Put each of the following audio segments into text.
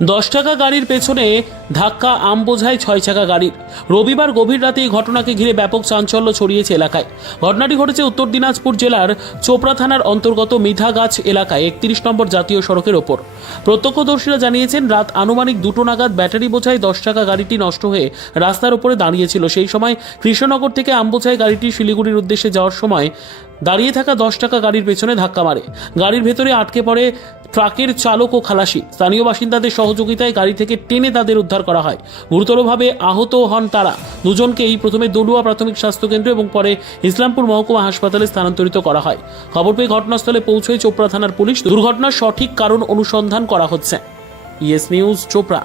দশ টাকা গাড়ির পেছনে ধাক্কা, আম বোঝায় ছয় চাকা গাড়ির রবিবার গভীর রাতে এই ঘটনাকে ঘিরে ব্যাপক চাঞ্চল্য ছড়িয়েছে এলাকায়। ঘটনাটি ঘটেছে উত্তর দিনাজপুর জেলার চোপড়া থানার অন্তর্গত মিঠাগাছ এলাকায়, একত্রিশ নম্বর জাতীয় সড়কের ওপর। প্রত্যক্ষদর্শীরা জানিয়েছেন, রাত আনুমানিক দুটো নাগাদ ব্যাটারি বোঝাই দশ টাকা গাড়িটি নষ্ট হয়ে রাস্তার উপরে দাঁড়িয়েছিল। সেই সময় কৃষ্ণনগর থেকে আমবোঝাই গাড়িটি শিলিগুড়ির উদ্দেশ্যে যাওয়ার সময় দাঁড়িয়ে থাকা দশ টাকা গাড়ির পেছনে ধাক্কা মারে। গাড়ির ভেতরে আটকে পড়ে ট্রাকের চালক ও খালাসি। স্থানীয় বাসিন্দাদের সহযোগিতায় গাড়ি থেকে টেনে তাদের উদ্ধার করা হয়। গুরুতরভাবে আহত হন তারা। দুজনকেই প্রথমে দলুয়া প্রাথমিক স্বাস্থ্যকেন্দ্র এবং পরে ইসলামপুর মহকুমা হাসপাতালে স্থানান্তরিত করা হয়। খবর পেয়ে ঘটনাস্থলে পৌঁছয় চোপড়া থানার পুলিশ। দুর্ঘটনার সঠিক কারণ অনুসন্ধান করা হচ্ছে। Yes news, Chopra.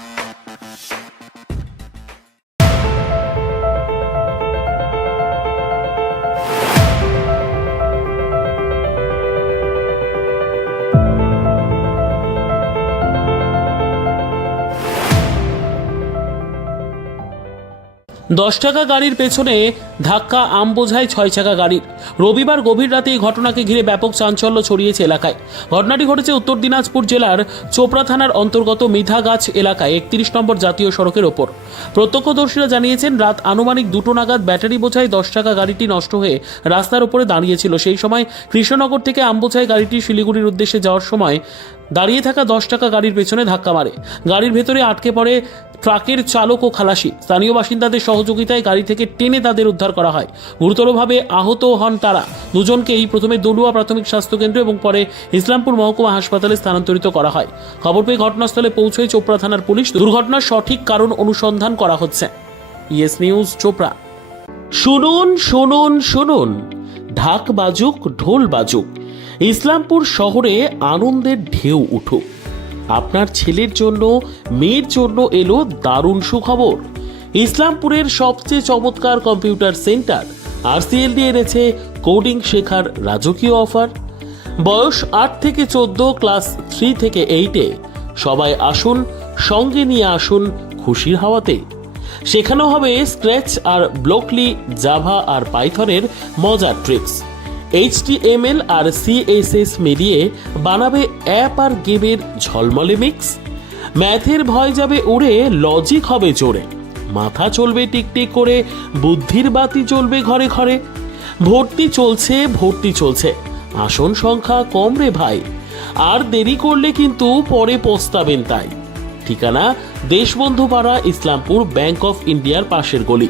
দশ টাকা গাড়ির পেছনে ধাক্কা আম বোঝায় ছয় চাকা গাড়ির। রবিবার গভীর রাতে এই ঘটনাকে ঘিরে ব্যাপক চাঞ্চল্য ছড়িয়েছে এলাকায়। ঘটনাটি ঘটেছে উত্তর দিনাজপুর জেলার চোপড়া থানার অন্তর্গত মিঠাগাছ এলাকায়, একত্রিশ নম্বর জাতীয় সড়কের ওপর। প্রত্যক্ষদর্শীরা জানিয়েছেন, রাত আনুমানিক দুটো নাগাদ ব্যাটারি বোঝাই দশ টাকা গাড়িটি নষ্ট হয়ে রাস্তার উপরে দাঁড়িয়েছিল। সেই সময় কৃষ্ণনগর থেকে আমবোঝাই গাড়িটি শিলিগুড়ির উদ্দেশ্যে যাওয়ার সময় দাঁড়িয়ে থাকা দশ টাকা গাড়ির পেছনে ধাক্কা মারে। গাড়ির ভেতরে আটকে পড়ে ট্রাকের চালক ও খালাসি। স্থানীয় বাসিন্দাদের সহযোগিতায় গাড়ি থেকে টেনে তাদের উদ্ধার করা হয়। গুরুতরভাবে আহত হন তারা। দুজনকেই প্রথমে দলুয়া প্রাথমিক স্বাস্থ্যকেন্দ্র এবং পরে ইসলামপুর মহকুমা হাসপাতালে স্থানান্তরিত করা হয়। খবর পেয়ে ঘটনাস্থলে পৌঁছয় চোপড়া থানার পুলিশ। দুর্ঘটনার সঠিক কারণ অনুসন্ধান করা হচ্ছে। Yes news, Chopra. শুনুন শুনুন শুনুন। ঢাক বাজুক, ঢোল বাজুক। ইসলামপুর শহরে আনন্দের ঢেউ উঠুক। আপনার ছেলের জন্য, মেয়ের জন্য এলো দারুণ সুখবর। ইসলামপুরের সবচেয়ে চমৎকার কম্পিউটার সেন্টার, আরসিএলডি এনেছে কোডিং শেখার রাজকীয় অফার। বয়স আট থেকে চোদ্দ, ক্লাস থ্রি থেকে এইটে। সবাই আসুন, সঙ্গে নিয়ে আসুন খুশির হাওয়াতে। শেখানো হবে স্ক্র্যাচ আর ব্লকলি, জাভা আর পাইথনের মজার ট্রিক্স। এইচটিএমএল আর সিএসএস মিলিয়ে বানাবে অ্যাপ আর গেমের ঝলমলে মিক্স ম্যাথের ভয় যাবে উড়ে লজিক হবে জোরে। মাথা চলবে টিকটিক করে, বুদ্ধির বাতি চলবে ঘরে ঘরে। ভর্তি চলছে ভর্তি চলছে। আসন সংখ্যা কম রে ভাই। আর দেরি করলে কিন্তু পরে পস্তাবেন তাই। ঠিকানা দেশবন্ধু পাড়া ইসলামপুর ব্যাংক অফ ইন্ডিয়ার পাশের গলি।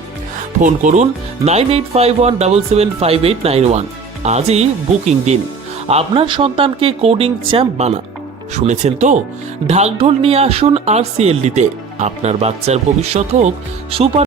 ফোন করুন nine eight five one double seven five eight nine one আজই বুকিং দিন। আপনার সন্তানকে কোডিং চ্যাম্প বানা। শুনেছেন তো? ঢাকঢোল নিয়ে আসুন আর সিএলডিতে আপনার বাচ্চার ভবিষ্যৎ হোক সুপার